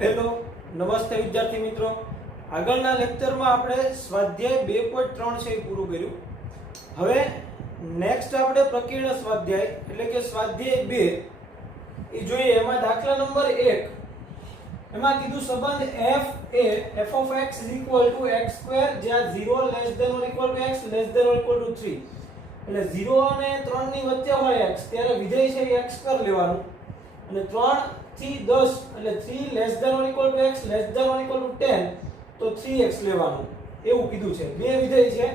Hello, નમસ્તે વિદ્યાર્થી મિત્રો. આગળના લેક્ચરમાં આપણે સ્વાધ્યાય 2.3 છે એ પૂરું કર્યું. હવે નેક્સ્ટ આપણે પ્રકીર્ણ સ્વાધ્યાય એટલે કે સ્વાધ્યાય 2 એ જોઈએ. એમાં દાખલા નંબર 1 એમાં કીધું સંબંધ f A f of x is equal to x square જ્યાં 0 less than or equal to x less than or equal to 3 એટલે 0 અને 3 ની વચ્ચે હોય x ત્યારે વિધેય છે એ x સ્ક્વેર લેવાનું અને 3 થી 10 એટલે 3 less than or equal to x less than or equal to 10 તો 3x લેવાનું એવું કીધું છે. બે વિધેય છે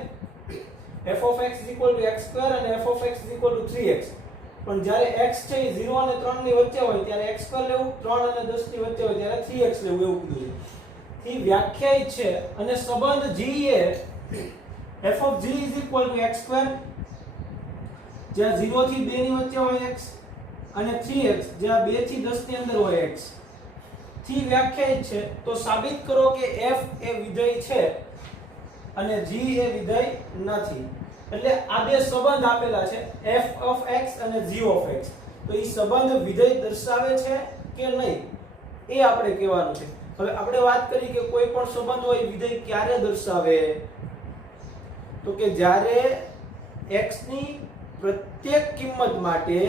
f of x is equal to x square અને f of x is equal to 3x. પણ જ્યારે x છે એ 0 અને 3 ની વચ્ચે હોય ત્યારે x સ્ક્વેર લેવું, 3 અને 10 ની વચ્ચે હોય ત્યારે 3x લેવું એવું કીધું છે. થી વ્યાખ્યાયિત છે અને સંબંધ g A f of g is equal to x square જ્યાં 0 થી 2 ની વચ્ચે હોય x અને 3x જ્યાં 2 થી 10 ની અંદર હોય x થી વ્યાખ્યાયિત છે. તો સાબિત કરો કે f એ વિધેય છે અને g એ વિધેય નથી. એટલે આ બે સંબંધ આપેલા છે f of x અને g of x. તો એ સંબંધ વિધેય દર્શાવે છે કે નહીં એ આપણે કહેવાનું છે. હવે આપણે વાત કરી કે કોઈ પણ સંબંધ હોય વિધેય ક્યારે દર્શાવે, તો કે જ્યારે x ની પ્રત્યેક કિંમત માટે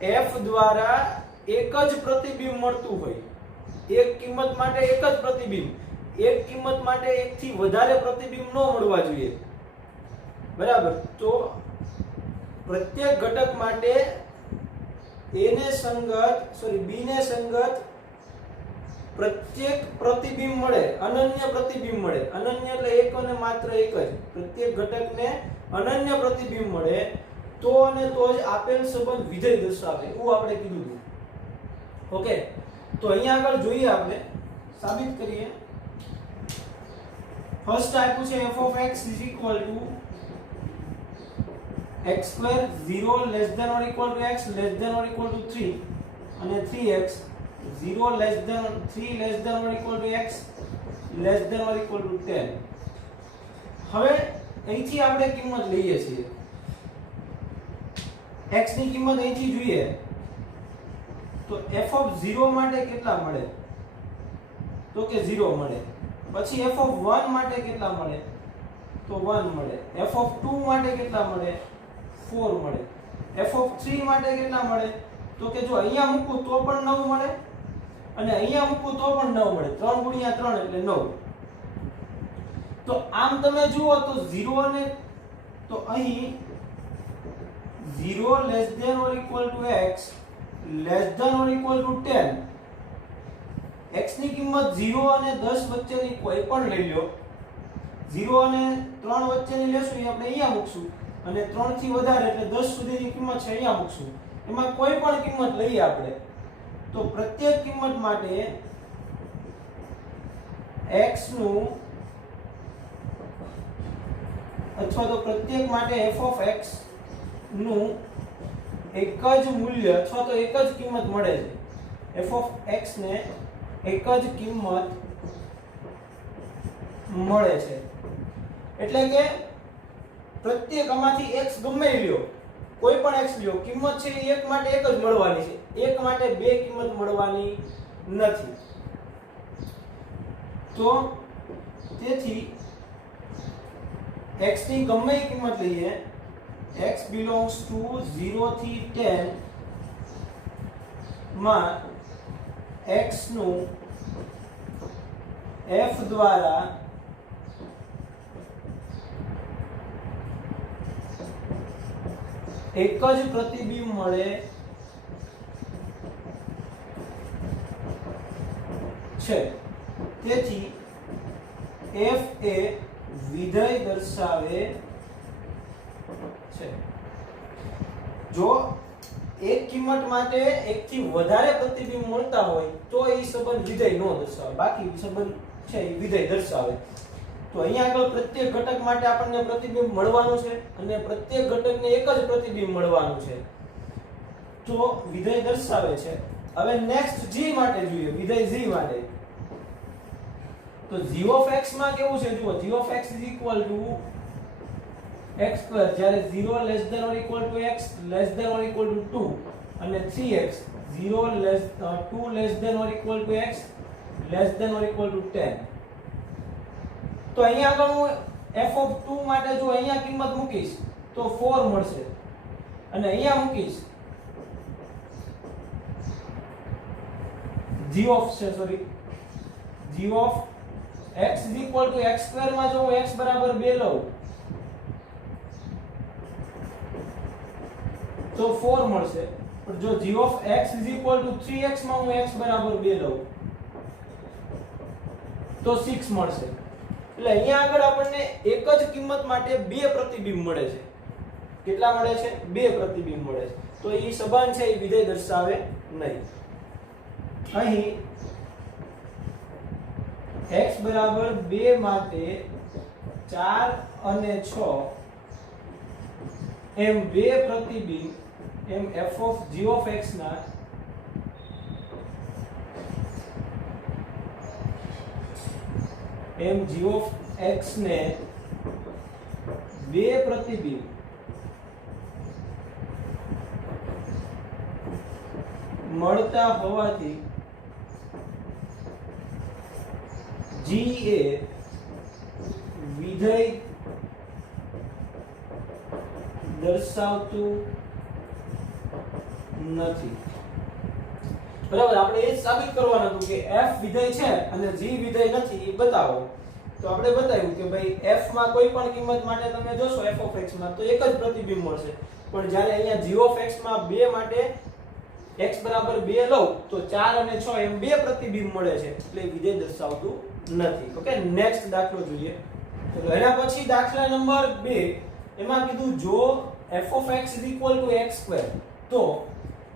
f દ્વારા એક જ પ્રતિબિંબ મળતું હોય. એક કિંમત માટે એક જ પ્રતિબિંબ, એક કિંમત માટે એકથી વધારે પ્રતિબિંબ ન મળવા જોઈએ. બરાબર. તો પ્રત્યેક ઘટક માટે b ને સંગત પ્રત્યેક પ્રતિબિંબ મળે, અનન્ય પ્રતિબિંબ મળે. અનન્ય એટલે એક અને માત્ર એક જ. પ્રત્યેક ઘટકને અનન્ય પ્રતિબિંબ મળે તો અને તો જ આપેલ સંબંધ વિધેય દર્શાવે એવું આપણે કીધું હતું. ઓકે, તો અહીંયા આગળ જોઈએ, આપણે સાબિત કરીએ. ફર્સ્ટ આપ્યું છે f of x is equal to x square 0 less than or equal to x less than or equal to 3 અને 3x 0 less than 3 less than or equal to x less than or equal to 10. હવે અહીંથી આપણે કિંમત લઈએ છીએ. x ની કિંમત અહીંથી જોઈએ તો f of 0 માટે કેટલા મળે, તો કે 0 મળે. પછી f of 1 માટે કેટલા મળે, તો 1 મળે. f of 2 માટે કેટલા મળે, 4 મળે. f of 3 માટે કેટલા મળે, તો કે જો અહીંયા મૂકું તો પણ 9 મળે અને અહીંયા મૂકું તો પણ 9 મળે. 3 ગુણ્યા 3 એટલે 9. તો આમ તમે જુઓ તો 0 અને તો અહીં 0 less than or equal to x less than or equal to 10. x ની કિંમત 0 અને 10 વચ્ચેની કોઈ પણ લઈ લો. 0 અને 3 વચ્ચેની લેશું એ આપણે અહીંયા મૂકશું અને 3 થી વધારે એટલે 10 સુધીની કિંમત છે અહીંયા મૂકશું. એમાં કોઈ પણ કિંમત લઈએ આપણે તો પ્રત્યેક કિંમત માટે x નું અથવા તો પ્રત્યેક માટે f of x નું એક જ મૂલ્ય અથવા તો એક જ કિંમત મળે છે. f of x ને એક જ કિંમત મળે છે. એટલે કે પ્રત્યેક આમાંથી x ગમે લ્યો, કોઈ પણ x લ્યો, કિંમત છે એક માટે એક જ મળવાની છે. એક માટે બે કિંમત મળવાની નથી. તો તેથી x ની ગમે કિંમત લઈએ, x belongs to 0 થી 10 માં x નું f દ્વારા એક જ પ્રતિબિંબ મળે છે. તેથી f એ વિધેય દર્શાવે છે. જો એક કિંમત માટે એકથી વધારે પ્રતિબિંબ મળતા હોય તો એ સંબંધ વિધેય ન દર્શાવે, બાકી સંબંધ છે એ વિધેય દર્શાવે. તો અહીંયા આગળ પ્રત્યેક ઘટક માટે આપણને પ્રતિબિંબ મળવાનું છે અને પ્રત્યેક ઘટકને એક જ પ્રતિબિંબ મળવાનું છે તો વિધેય દર્શાવે છે. હવે નેક્સ્ટ g માટે જોઈએ, વિધેય g માટે. તો g of x માં કેવું છે જુઓ, g of x is equal to x square જ્યારે 0 less than or equal to x less than or equal to 2 અને 3x 0 less 2 less than or equal to x less than or equal to 10. તો અહીંયા આગળ હું f(2) માટે જો અહીંયા કિંમત મૂકીશ તો 4 મળશે અને અહીંયા મૂકીશ g of x is equal to x square માં જો હું x બરાબર 2 લઉં તો 4 મળશે, પણ જો g of x is equal to 3x માં હું x બરાબર 2 લઉં તો 6 મળશે. એટલે અહીંયા આગળ આપણને એક જ કિંમત માટે બે પ્રતિબિંબ મળે છે. કેટલા મળે છે? બે પ્રતિબિંબ મળે છે. તો એ સંબંધ છે એ વિધેય દર્શાવે નહીં. અહીં x બરાબર 2 માટે 4 અને 6 એમ બે પ્રતિબિંબ એમ f of g of x ના એમ g of x ને બે પ્રતિબિંબ મળતા હોવાથી g એ વિધેય દર્શાવતું નથી. બરાબર, આપણે એ સાબિત કરવાનું હતું કે f વિધેય છે અને g વિધેય નથી એ બતાવો. તો આપણે બતાવ્યું કે ભાઈ f માં કોઈ પણ કિંમત માટે તમે જોશો f of x માં તો એક જ પ્રતિબિંબ મળશે, પણ જ્યારે અહીંયા g of x માં 2 માટે x બરાબર 2 લઉં તો 4 અને 6 એમ બે પ્રતિબિંબ મળે છે, એટલે વિધેય દર્શાવતું નથી. ઓકે, નેક્સ્ટ દાખલો જોઈએ. તો એના પછી દાખલા નંબર 2 એમાં કીધું જો f of x is equal to x square તો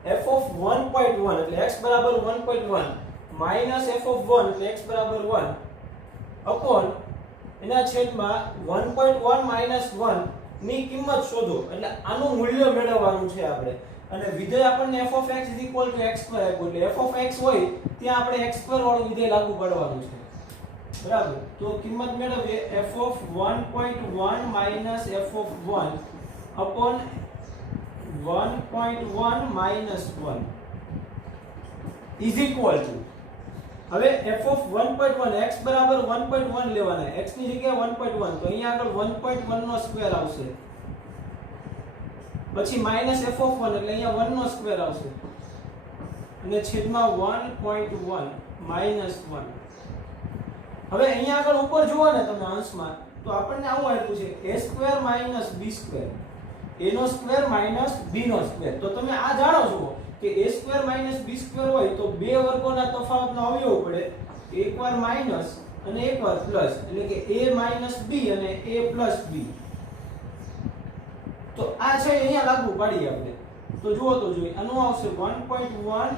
f of 1.1 એટલે x બરાબર 1.1 માઈનસ f of 1 એટલે x બરાબર 1 અપોન એના છેદમાં 1.1 માઈનસ 1 ની કિંમત શોધો. એટલે આનું મૂલ્ય મેળવવાનું છે આપણે, અને વિધેય આપણને f of x is equal to x square આપ્યું, એટલે f of x હોય ત્યાં આપણે x square વાળું વિધેય લાગુ પાડવાનું છે. બરાબર, તો કિંમત મેળવીએ f of 1.1 minus f of 1 upon 1.1 minus 1 is equal two, હવે f of 1.1 x બરાબર 1.1 લેવાના, x ની જગ્યાએ 1.1 તો અહીંયા આગળ 1.1 નો સ્ક્વેર આવશે, પછી માઈનસ f of 1 એટલે અહીંયા 1 નો સ્ક્વેર આવશે અને છેદમાં 1.1 માઈનસ 1. હવે અહીંયા આગળ ઉપર જુઓ ને તમે અંશમાં તો આપણને આવું આપ્યું છે a square minus b square, a નો સ્ક્વેર માઈનસ b નો સ્ક્વેર. તો તમે આ જાણો છો કે a square minus b square હોય તો બે વર્ગોના તફાવતનો અવયવ પડે, એકવાર માઈનસ અને એકવાર પ્લસ, એટલે કે a માઈનસ b અને a પ્લસ b. તો આ છે અહીંયા લાગુ પાડીએ આપણે. તો જુઓ તો જોઈએ, આનું આવશે 1.1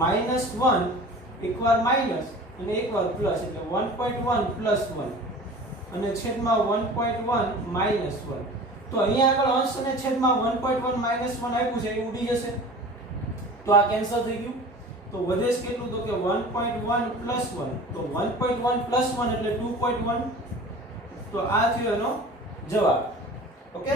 માઈનસ 1 એકવાર માઈનસ અને એકવાર પ્લસ, એટલે 1.1 પ્લસ 1 અને છેદમાં 1.1 માઈનસ 1. તો અહીંયા આગળ અંશ અને છેદમાં 1.1 માઈનસ 1 આપ્યું છે એ ઉડી જશે, તો આ કેન્સલ થઈ ગયું. તો વધે છે કેટલું? તો કે 1.1 પ્લસ 1, તો 1.1 પ્લસ 1 એટલે 2.1. તો આ થયો એનો જવાબ. ઓકે,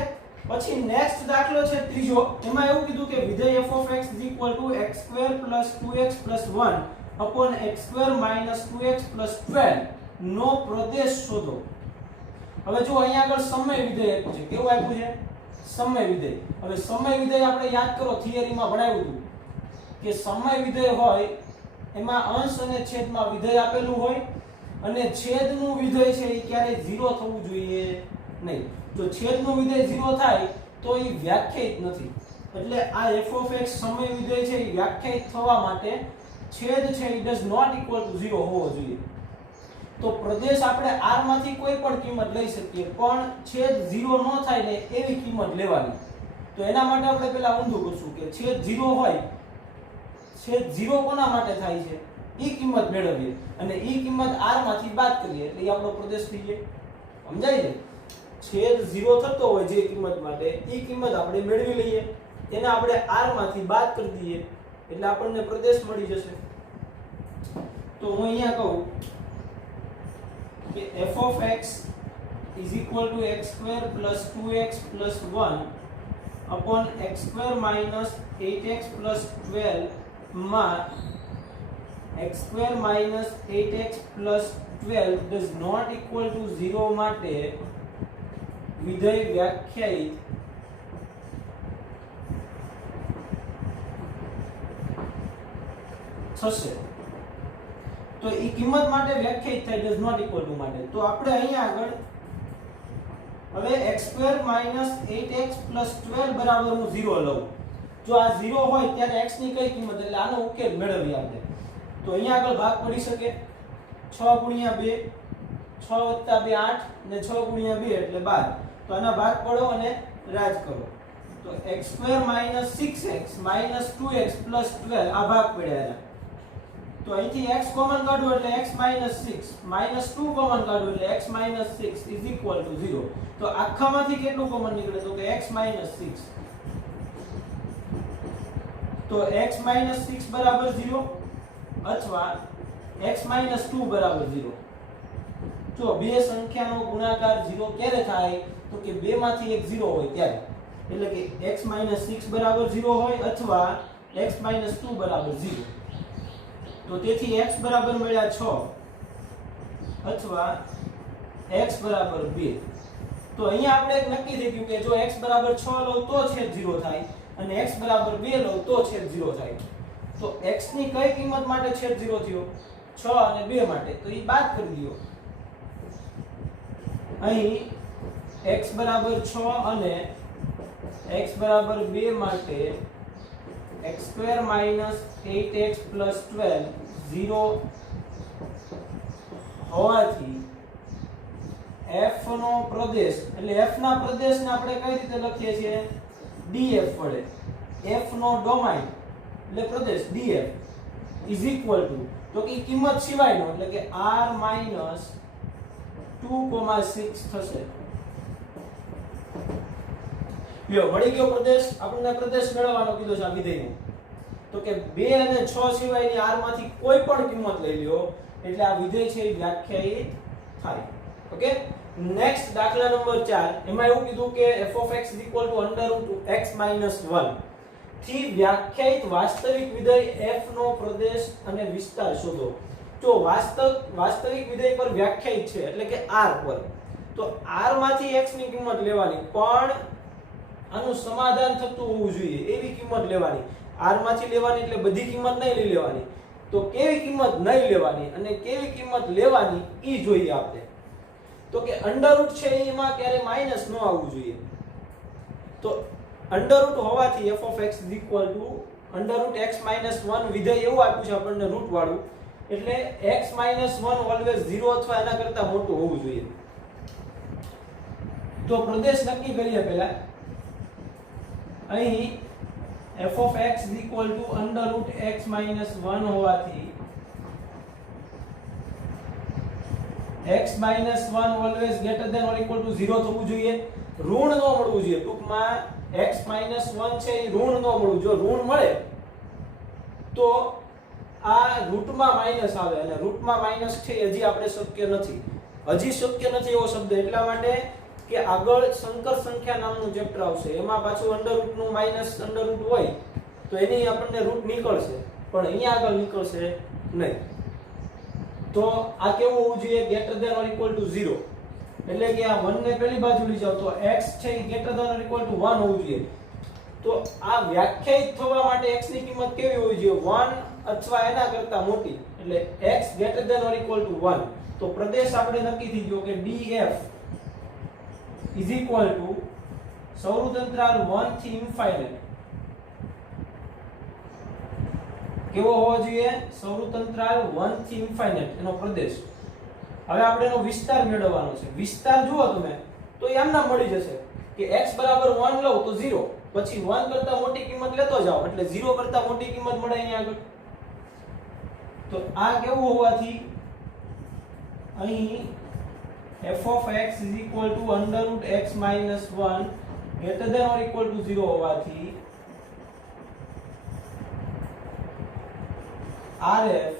પછી નેક્સ્ટ દાખલો છે ત્રીજો. એમાં એવું કીધું કે વિધેય f of x is equal to x square plus 2x plus 1 upon x square minus 2x plus 12 નો પ્રદેશ શોધો. હવે જો અહીંયા આગળ સમય વિધેય આપ્યું છે. કેવું આપ્યું છે? સમય વિધેય. હવે સમય વિધેય આપણે યાદ કરો, થિયરીમાં ભણાવ્યું હતું કે સમય વિધેય હોય એમાં અંશ અને છેદમાં વિધેય આપેલું હોય અને છેદનું વિધેય છે એ ક્યારે 0 થવું જોઈએ નહીં. જો છેદનું વિધેય 0 થાય તો એ વ્યાખ્યાયિત નથી, એટલે આ f of x સમય વિધેય છે એ વ્યાખ્યાયિત થવા માટે છેદ છે A does not equal to 0 હોવો જોઈએ. તો પ્રદેશ આપણે r માંથી કોઈ પણ કિંમત લઈ શકીએ, પણ છેદ 0 ન થાય ને એવી કિંમત લેવાની. તો એના માટે આપણે પહેલા ઊંધું કરશું કે છેદ 0 હોય, છેદ 0 કોના માટે થાય છે ઈ કિંમત મેળવીએ અને ઈ કિંમત r માંથી બાદ કરીએ એટલે ઈ આપણો પ્રદેશ થઈ જાય. સમજાય છે? છેદ 0 થતો હોય જે કિંમત માટે ઈ કિંમત આપણે મેળવી લઈએ, એને આપણે r માંથી બાદ કરી દઈએ એટલે આપણને પ્રદેશ મળી જશે. તો હું અહીંયા કહું કે f of x is equal to x square plus 2x plus 1 upon x square minus 8x plus 12 માં x square minus 8x plus 12 does not equal to 0 માટે વિધેય વ્યાખ્યાયિત થશે. તો એ કિંમત માટે વ્યાખ્યાયિત થાય ડઝ નોટ ઇક્વલ ટુ માટે. તો આપણે અહીંયા આગળ હવે x square minus 8x plus 12 બરાબર હું 0 લઉં. જો આ 0 હોય ત્યારે x ની કઈ કિંમત, એટલે આનો ઉકેલ મેળવીએ આપણે. તો અહીંયા આગળ ભાગ પડી શકે 6 ગુણ્યા 2, 6 વત્તા 2 8 અને 6 ગુણ્યા 2 એટલે 12. તો આના ભાગ પડો અને રાજ કરો. તો x square minus 6x minus 2x plus 12 આ ભાગ પડ્યા એના. તો અહીંથી x કોમન કાઢો એટલે x માઇનસ 6 માઇનસ 2 કોમન કાઢો એટલે x minus 6 is equal to 0. તો આખામાંથી કેટલું કોમન નીકળે? તો કે x માઇનસ 6. તો x માઇનસ 6 બરાબર 0 અથવા x માઇનસ 2 બરાબર 0. જો બે સંખ્યાનો ગુણાકાર 0 ક્યારે થાય? તો કે બે માંથી એક 0 હોય ત્યારે. એટલે કે x માઇનસ 6 બરાબર 0 હોય અથવા x માઇનસ 2 બરાબર 0. તો તેથી x બરાબર મળ્યા 6 અથવા x બરાબર 2. તો અહીંયા આપણે એક નક્કી થઈ ગયું કે જો x બરાબર 6 લઉં તો છેદ 0 થાય અને x બરાબર 2 લઉં તો છેદ 0 થાય. તો x ની કઈ કિંમત માટે છેદ 0 થયો? 6 અને 2 માટે. તો એ બાદ કરી દો. અહીં x બરાબર 6 અને x બરાબર 2 માટે x square minus 8x plus 12 0 હોવાથી f નો પ્રદેશ, એટલે f ના પ્રદેશને આપણે કઈ રીતે લખીએ છીએ? df વડે. f નો ડોમાઇન એટલે પ્રદેશ df ઇઝ ઇક્વલ ટુ, તો કે કિંમત સિવાયનો એટલે કે r માઇનસ 2,6 થશે. લ્યો મળી ગયો પ્રદેશ. આપણને પ્રદેશ મેળવવાનો કીધો છે આ વિધેયનો. તો કે 2 અને 6 સિવાયની r માંથી કોઈ પણ કિંમત લઈ લ્યો એટલે આ વિધેય છે એ વ્યાખ્યાયિત થાય. ઓકે, નેક્સ્ટ દાખલા નંબર 4. એમાં એવું કીધું કે f of x = √x - 1 થી વ્યાખ્યાયિત વાસ્તવિક વિધેય f નો પ્રદેશ અને વિસ્તાર શોધો. જો વાસ્તવિક વિધેય પર વ્યાખ્યાયિત છે એટલે કે r પર, તો r માંથી x ની કિંમત લેવાની, પણ આનું સમાધાન થતું હોવું જોઈએ એવી કિંમત લેવાની. r માંથી લેવાની એટલે બધી કિંમત નહીં લઈ લેવાની. તો કેવી કિંમત નહીં લેવાની અને કેવી કિંમત લેવાની ઈ જોઈએ આપણે. તો કે અંડરરૂટ છે એમાં ક્યારે માઈનસ ન આવવું જોઈએ. તો અંડરરૂટ હોવાથી f of x = √x - 1 વિધેય એવું આપ્યું છે આપણને રૂટ વાળું, એટલે x - 1 ઓલવેઝ 0 અથવા એના કરતા મોટું હોવું જોઈએ. તો પ્રદેશ નક્કી કરીએ પહેલા. અહીં f of x = √x - 1 હોવાથી x - 1 always greater than or equal to 0 થવું જોઈએ. ઋણ ન મળવું જોઈએ. ટૂંકમાં x - 1 છે એ ઋણ ન મળવું. જો ઋણ મળે તો આ રૂટમાં માઈનસ આવે અને રૂટમાં માઈનસ છે હજી આપણે શક્ય નથી. હજી શક્ય નથી એવો શબ્દ એટલા માટે કે આગળ સંકર સંખ્યા નામનું ચેપ્ટર આવશે. એમાં પાછું અંડરરૂટ નું માઈનસ અંડરરૂટ હોય તો એની આપણને રૂટ નીકળશે, પણ અહીંયા આગળ નીકળશે નહીં. તો આ કેવું હોવું જોઈએ? Greater than or equal to 0. એટલે કે આ 1 ને પેલી બાજુ લઈ જાવ તો x છે એ greater than or equal to 1 હોવું જોઈએ. તો આ વ્યાખ્યાયિત થવા માટે x ની કિંમત કેવી હોવી જોઈએ? 1 અથવા એના કરતા મોટી. એટલે x greater than or equal to 1. તો પ્રદેશ આપણે નક્કી થઈ ગયો કે df is equal to સૌરત અંતરાલ 1 થી ઇન્ફાઇનાઇટ. કેવો હોવો જોઈએ? સૌરત અંતરાલ 1 થી ઇન્ફાઇનાઇટ એનો પ્રદેશ. હવે આપણે એનો વિસ્તાર મેળવવાનો છે. વિસ્તાર જુઓ તમે તો એ આમના મળી જશે કે x બરાબર 1 લઉં તો 0, પછી 1 કરતા મોટી કિંમત લેતો જાઓ એટલે 0 કરતા મોટી કિંમત મળે અહીંયા આગળ. તો આ કેવું હોવાથી અહીં f of x = √x - 1 greater than or equal to 0 હોવાથી rf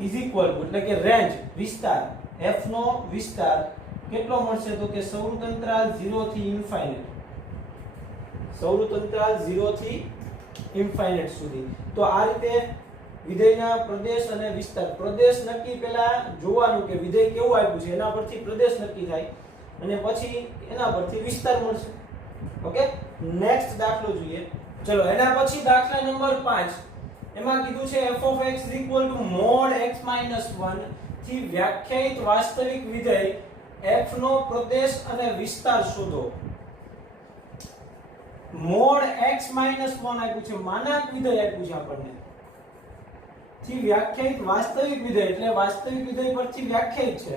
is equal to એટલે કે રેન્જ વિસ્તાર f નો વિસ્તાર કેટલો મળશે? તો કે સૌરત અંતરાલ 0 થી ઇન્ફાઇનાઇટ. સૌરભ અંતરાલ 0 થી ઇન્ફાઇનાઇટ સુધી. તો આ રીતે વિધેયના પ્રદેશ અને વિસ્તાર. પ્રદેશ નક્કી પહેલા જોવાનું કે વિધેય કેવું આપ્યું છે, એના પરથી પ્રદેશ નક્કી થાય અને પછી એના પરથી વિસ્તાર મળશે. ઓકે, નેક્સ્ટ દાખલો જોઈએ. ચલો, એના પછી દાખલા નંબર 5. એમાં કીધું છે f(x) mod x - 1 થી વ્યાખ્યાયિત વાસ્તવિક વિધેય f નો પ્રદેશ અને વિસ્તાર શોધો. mod x - 1 આપ્યું છે, માનાંક વિધેય આપ્યું છે આપણને. થી વ્યાખ્યાયિત વાસ્તવિક વિધેય એટલે વાસ્તવિક વિધેય પરથી વ્યાખ્યાયિત છે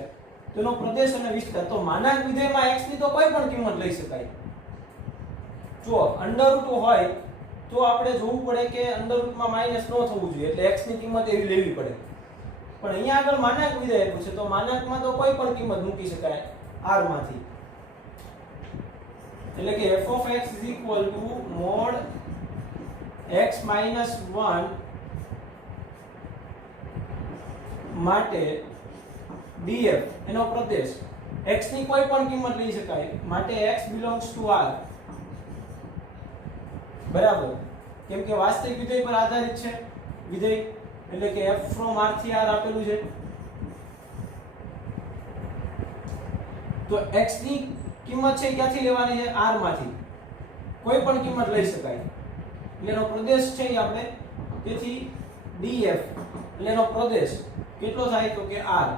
તેનો પ્રદેશ અને વિસ્તાર. તો માનાંક વિધેયમાં x ની તો કોઈ પણ કિંમત લઈ શકાય. જો √2 હોય તો આપણે જોવું પડે કે √માં માઈનસ ન થવું જોઈએ, એટલે x ની કિંમત એવી લેવી પડે. પણ અહીંયા આગળ માનાંક વિધેય આપ્યું છે તો માનાંકમાં તો કોઈ પણ કિંમત મૂકી શકાય r માંથી. એટલે કે f(x) mod x - 1 માટે df એનો પ્રદેશ x ની કોઈ પણ કિંમત લઈ શકાય માટે x belongs to r બરાબર. કેમ કે વાસ્તવિક વિધેય પર આધારિત છે વિધેય, એટલે કે f from r થી r આપેલું છે. તો x ની કિંમત છે ક્યાંથી લેવાની છે? r માંથી. કોઈ પણ કિંમત લઈ શકાય એટલે એનો પ્રદેશ છે એ આપણે, તેથી df એટલે એનો પ્રદેશ કેટલો થાય તો કે r.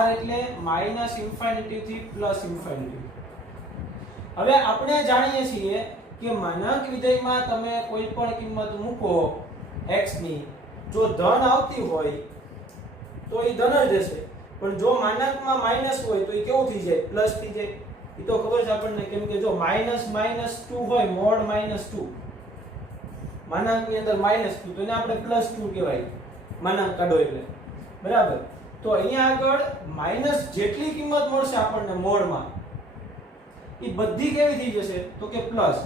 r એટલે -ઇન્ફિનિટી થી +ઇન્ફિનિટી. હવે આપણે જાણીએ છીએ કે માનાંક વિધેયમાં તમે કોઈ પણ કિંમત મૂકો x ની, જો ધન આવતી હોય તો એ ધન જ હશે, પણ જો માનાંકમાં માઈનસ હોય તો એ કેવું થઈ જાય? પ્લસ થઈ જાય. એ તો ખબર છે આપણને, કેમ કે જો -2 હોય, mod -2 માનાંકની અંદર -2 તો એને આપણે +2 કહેવાય માનાંક કાઢો એટલે. બરાબર. તો અહીંયા આગળ માઈનસ જેટલી કિંમત મળશે આપણને મોડમાં એ બધી કેવી થઈ જશે તો કે પ્લસ.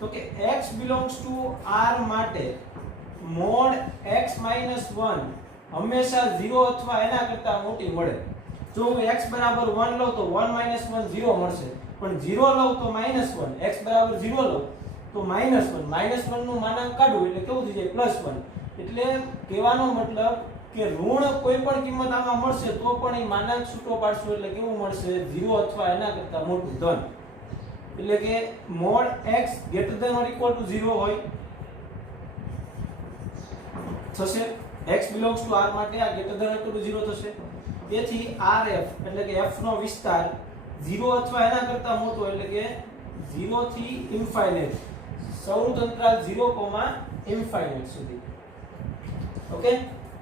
તો કે x belongs to r માટે mod x - 1 હંમેશા 0 અથવા એના કરતા મોટી મળે. જો હું x બરાબર 1 લઉં તો 1 - 1 0 મળશે, પણ 0 લઉં તો -1, x બરાબર 0 લઉં તો -1. -1 નું માનાંક કાઢું એટલે કેવું થઈ જાય? +1. એટલે કહેવાનો મતલબ કે ઋણ કોઈ પણ કિંમત આમાં મળશે તો પણ એ માનાંક છૂટો પાડશું એટલે કેવું મળશે? 0 અથવા એના કરતા મોટું ધન. એટલે કે mod x ≥ 0 હોય થશે. x belongs to r માટે આ ≥ 0 થશે. તેથી rf એટલે કે f નો વિસ્તાર 0 અથવા એના કરતા મોટો એટલે કે 0 થી ઇન્ફાઇનાઇટ, સૌરભ અંતરાલ 0, ઇન્ફાઇનાઇટ સુધી. ઓકે,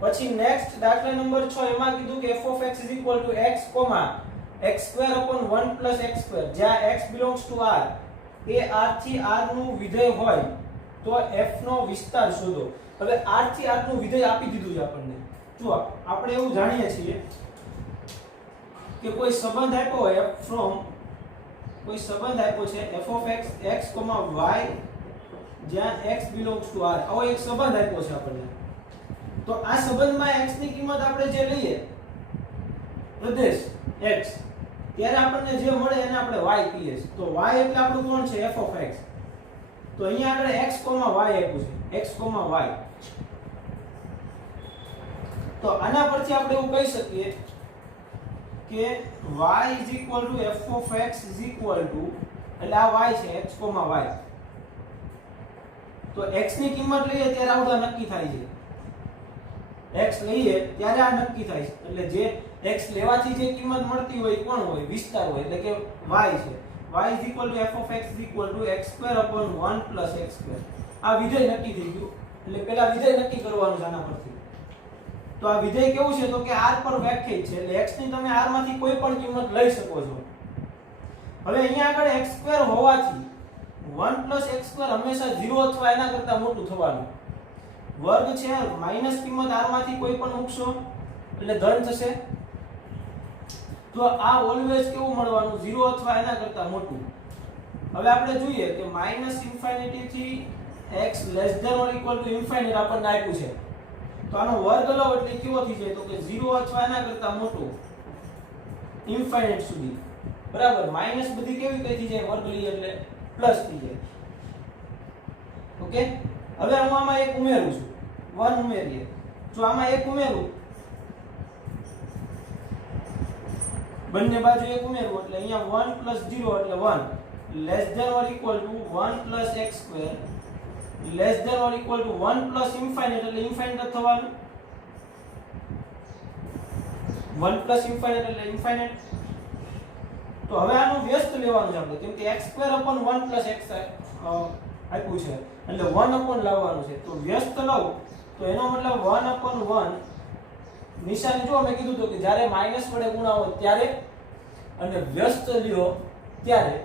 પછી નેક્સ્ટ દાખલા નંબર 6. એમાં કીધું કે f(x) x(x)² જ્યાં x belongs to r A r થી r નું વિધેય હોય તો f નો વિસ્તાર શોધો. હવે r થી r નું વિધેય આપી દીધું છે આપણને. જો આપણે એવું જાણીએ છીએ કે કોઈ સંબંધ આપ્યો હોય f from, કોઈ સંબંધ આપ્યો છે f(x) x, y જ્યાં x belongs to r. આવો એક સંબંધ આપ્યો છે આપણને. તો આ સંબંધમાં x ની કિંમત આપણે જે લઈએ પ્રદેશ x, ત્યારે આપણને જે મળે એને આપણે y કહીએ છીએ. તો y એટલે આપણું કોણ છે? f(x). તો અહીંયા આગળ x, y આપ્યું છે, x, y. તો આના પરથી આપણે એવું કહી શકીએ કે y f(x) એટલે આ y છે, x, y. તો x ની કિંમત લઈએ ત્યારે આ બધા નક્કી થાય છે. x લઈએ ત્યારે આ નક્કી થાય છે. એટલે જે x લેવાથી જે કિંમત મળતી હોય કોણ હોય? વિસ્તાર હોય, એટલે કે y છે. y f(x) x²/1 + x². આ વિધેય નક્કી થઈ ગયું. એટલે પહેલા વિધેય નક્કી કરવાનું છે આના પરથી. તો આ વિધેય કેવું છે તો કે r પર વ્યાખ્યાયિત છે, એટલે x ની તમે r માંથી કોઈ પણ કિંમત લઈ શકો છો. હવે અહીંયા આગળ x² હોવાથી 1 + x² હંમેશા 0 અથવા એના કરતા મોટું થવાનું. વર્ગ છે, માઈનસ કિંમત r માંથી કોઈ પણ મૂકશો એટલે ધન થશે. તો આ ઓલવેઝ કેવું મળવાનું? 0 અથવા એના કરતા મોટું. હવે આપણે જોઈએ કે -ઇન્ફિનિટી થી x < ≤ ઇન્ફિનિટ આપણને આપ્યું છે. તો આનો વર્ગ લો એટલે કેવો થઈ જાય તો કે 0 અથવા એના કરતા મોટું ઇન્ફિનિટ સુધી. બરાબર. માઈનસ બધી કેવી કઈ થઈ જાય? વર્ગ લઈએ એટલે પ્લસ થઈ જાય. ઓકે, હવે હું આમાં એક ઉમેરું છું, 1 ઉમેરીએ. જો આમાં એક ઉમેરું, બંને બાજુ એક ઉમેરવું એટલે અહીંયા 1 + 0 એટલે 1 less than or equal to 1 + x² less than or equal to 1 + infinite એટલે ઇન્ફાઇનાઇટ થવાનું, 1 + ઇન્ફાઇનાઇટ એટલે ઇન્ફાઇનાઇટ. તો હવે આનું વ્યસ્ત લેવાનું છે આપણે, કેમ કે x² / 1 + x આપ્યું છે એટલે 1 લાવવાનું છે. તો વ્યસ્ત લઉં તો એનો મતલબ 1/1 નિશાની જો મેં કીધું તો કે જ્યારે માઈનસ વડે ગુણાવો ત્યારે અને વ્યસ્ત લ્યો ત્યારે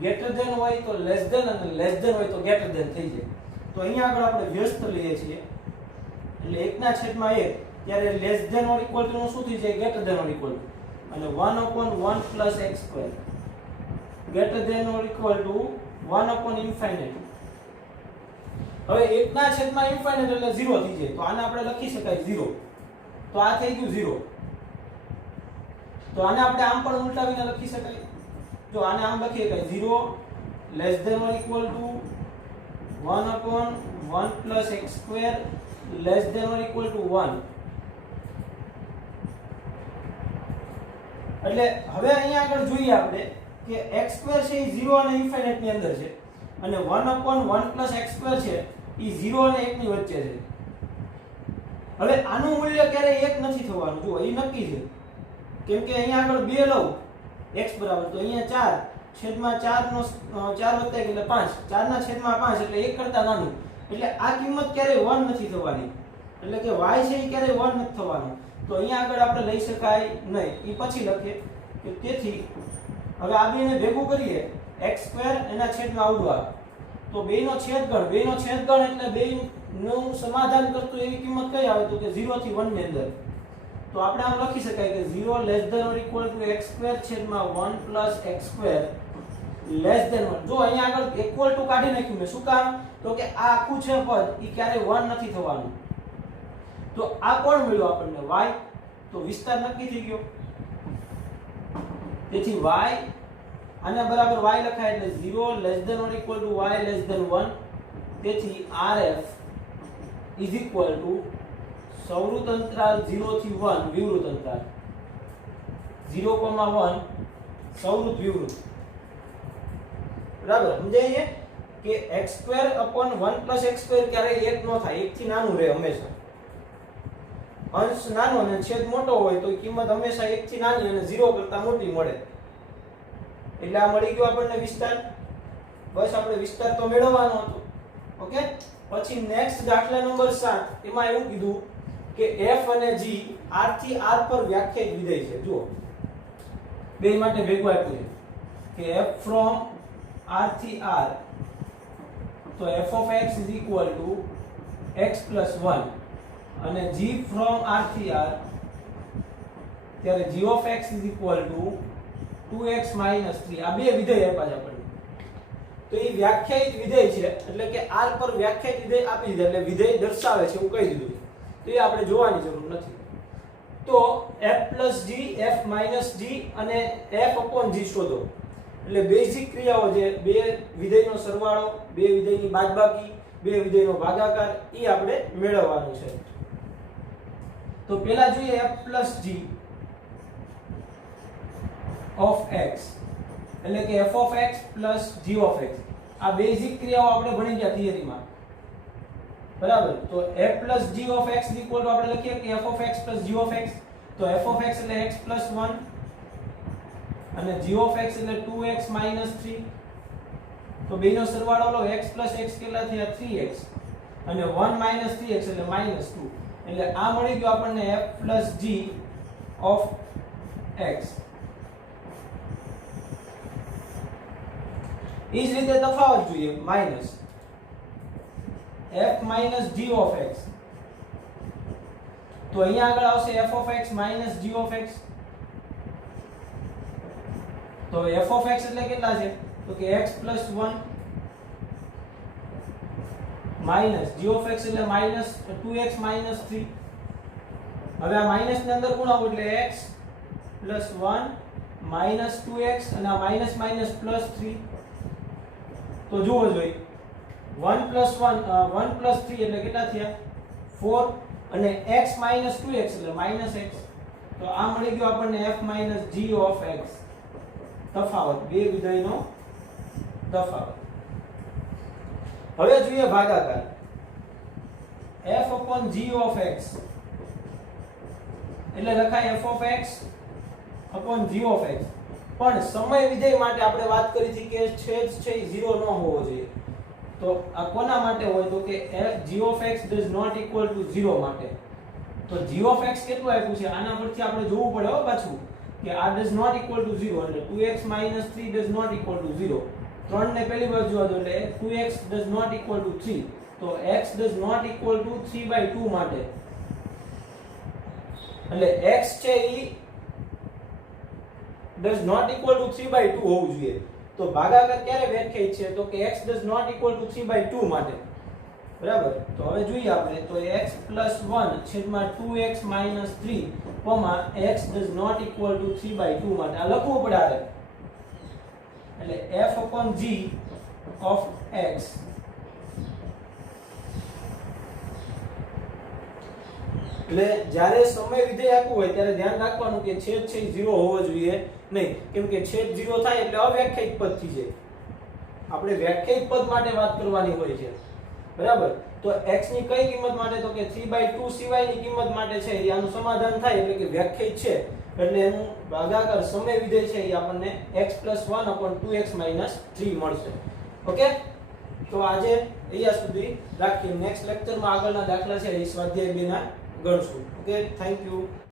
ગ્રેટર ધેન હોય તો લેસ ધેન અને લેસ ધેન હોય તો ગ્રેટર ધેન થઈ જાય. તો અહીંયા આગળ આપણે વ્યસ્ત લઈએ છીએ એટલે 1/1 ત્યારે less than or equal to નું શું થઈ જાય, greater than or equal to, અને 1/1 + x² greater than or equal to 1/∞. હવે 1/∞ એટલે 0 થઈ જાય, તો આને આપણે લખી શકાય 0. તો આ થઈ ગયું 0. તો આને આપણે આમ પણ ઉલટાવીને લખી શકાય. જો આને આમ લખી શકાય 0 less than or equal to 1/1 + x² less than or equal to 1. એટલે હવે અહીંયા આગળ જોઈએ આપણે કે x² છે એ 0 અને ઇન્ફાઇનાઇટ ની અંદર છે અને 1/1 + x² છે એ 0 અને 1 ની વચ્ચે છે. હવે આનું મૂલ્ય ક્યારેય 1 નથી થવાનું, જો એ નક્કી છે, કેમ કે અહીંયા આગળ 2 લઉં x બરાબર, તો અહીંયા 4/4 નો 4 વત્તા 1 એટલે 5, 4/5 એટલે 1 કરતા નાનું, એટલે આ કિંમત ક્યારેય 1 નથી થવાની, એટલે કે y છે એ ક્યારેય 1 નથી થવાનું. તો અહીંયા આગળ આપણે લઈ શકાય નહીં, એ પછી લખીએ કે તેથી હવે આ બેને ભેગું કરીએ x² એના છેદમાં આવડવા, તો બેનો છેદગણ એટલે બેનું સમાધાન કરતું એવી કિંમત કઈ આવે તો કે 0 થી 1 ની અંદર. તો આપણે આમ લખી શકાય કે 0 less than or equal to x² છેદમાં 1 + x² લેસ ધેન 1. જો અહીંયા આગળ ઇક્વલ ટુ કાઢી નાખ્યું મેં, શું કામ, તો કે આ આખું છે પદ એ ક્યારે 1 નથી થવાનું. તો આ કોણ મળ્યું આપણને, y. તો વિસ્તાર નક્કી થઈ ગયો, તેથી y આના બરાબર y લખાય એટલે 0 less than or equal to y less than 1. તેથી rf ઇઝ ઇક્વલ ટુ સૌરુત અંતરાલ 0 થી 1 વિવૃત અંતરાલ 0,1 સૌરુત વિવૃત. બરાબર સમજાય છે કે x² / 1 + x² ક્યારેય 1 ન થાય, 1 થી નાનું રહે હંમેશા. અંશ નાનો અને છેદ મોટો હોય તો કિંમત હંમેશા 1 થી નાની અને 0 કરતા મોટી મળે. એટલે આ મળી ગયો આપણને વિસ્તાર. બસ આપણે વિસ્તાર તો મેળવવાનો હતો. ઓકે, પછી નેક્સ્ટ દાખલા નંબર 7, એમાં એવું કીધું કે f અને g r થી r પર વ્યાખ્યાયિત વિધેય છે. જુઓ બે માટે ભેગું આપ્યું છે કે f from r થી r, તો f of x is equal to x plus 1, અને g from r થી r ત્યારે g of x is equal to 2x minus 3. આ બે વિધેય આપ્યા છે આપણને. તો એ વ્યાખ્યાયિત વિધેય છે એટલે કે r પર વ્યાખ્યાયિત વિધેય આપી દીધા એટલે વિધેય દર્શાવે છે એવું કહી દીધું છે. તો એ આપણે જોવાની જરૂર નથી. તો f plus g, f minus g અને f upon g શોધો. એટલે બેઝિક ક્રિયાઓ જે બે વિધેયનો સરવાળો, બે વિધેયની બાદબાકી, બે વિધેયનો ભાગાકાર એ આપણે મેળવવાનું છે. તો પહેલા જોઈએ f plus g of x એટલે કે f of x plus g of x. આ બેઝિક ક્રિયાઓ આપણે ભણી ગયા થિયરીમાં. બરાબર, તો f plus g of x equal to આપણે લખીએ કે f of x plus g of x. તો f of x એટલે x plus 1 અને g of x એટલે 2x minus 3. તો બેનો સરવાળો લો, x plus x કેટલા થયા 3x અને 1 minus 3x એટલે minus 2. એટલે આ મળી ગયો આપણને f plus g of x. એ જ રીતે તફાવત જોઈએ minus f minus g of x. તો અહીંયા આગળ આવશે f of x minus g of x. તો f of x એટલે કેટલા છે તો કે x plus 1 minus g of x એટલે minus 2x minus 3. હવે આ માઈનસ ની અંદર કોણ આવું એટલે x plus 1 minus 2x અને આ માઈનસ માઈનસ plus 3. તો જુઓ જોઈ 1 + 1 + 3 એટલે કેટલા થયા 4 અને x - 2x એટલે -x તો આ મળી ગયો આપણને f - g of x તફાવત બે વિધેયનો તફાવત હવે જોઈએ ભાગાકાર f/g of x એટલે લખાય f(x) / g of x પણ સમય વિધેય માટે આપણે વાત કરી હતી કે છેદ છે 0 ન હોવો જોઈએ તો આ કોના માટે હોય તો કે g of x does not equal to 0 માટે તો g of x કેટલું આપ્યું છે આના પરથી આપણે જોવું પડે હો પાછું કે આ does not equal to 0 એટલે 2x - 3 does not equal to 0 3 ને પહેલી બાજુ જોવા દો એટલે 2x does not equal to 3 તો x does not equal to 3/2 માટે એટલે x છે ઈ does not equal to 3/2 હોવું જોઈએ તો ભાગાકાર ક્યારે વ્યાખ્યાયિત છે તો કે x does not equal to 3/2 માટે બરાબર તો હવે જોઈએ આપણે તો x + 1 છેદમાં 2x - 3 x does not equal to 3/2 માટે આ લખવું પડે આ એટલે f/g of x એટલે જ્યારે સમય વિધેય આપ્યું હોય ત્યારે ધ્યાન રાખવાનું કે છેદ છે 0 હોવો જોઈએ નહીં કેમ કે છેદ 0 થાય એટલે અવ્યાખ્યાયિત પદ થઈ જાય આપણે વ્યાખ્યાયિત પદ માટે વાત કરવાની હોય છે બરાબર તો x ની કઈ કિંમત માટે તો કે 3/2 સિવાયની કિંમત માટે છે એ આનું સમાધાન થાય એટલે કે વ્યાખ્યાયિત છે એટલે એનું ભાગાકાર સમય વિધેય છે એ આપણને x + 1 / 2x - 3 મળશે ઓકે તો આજે અહીંયા સુધી રાખીએ નેક્સ્ટ લેક્ચરમાં આગળના દાખલા છે એ સ્વાધ્યાય 2 ના ગણશું ઓકે થેન્ક યુ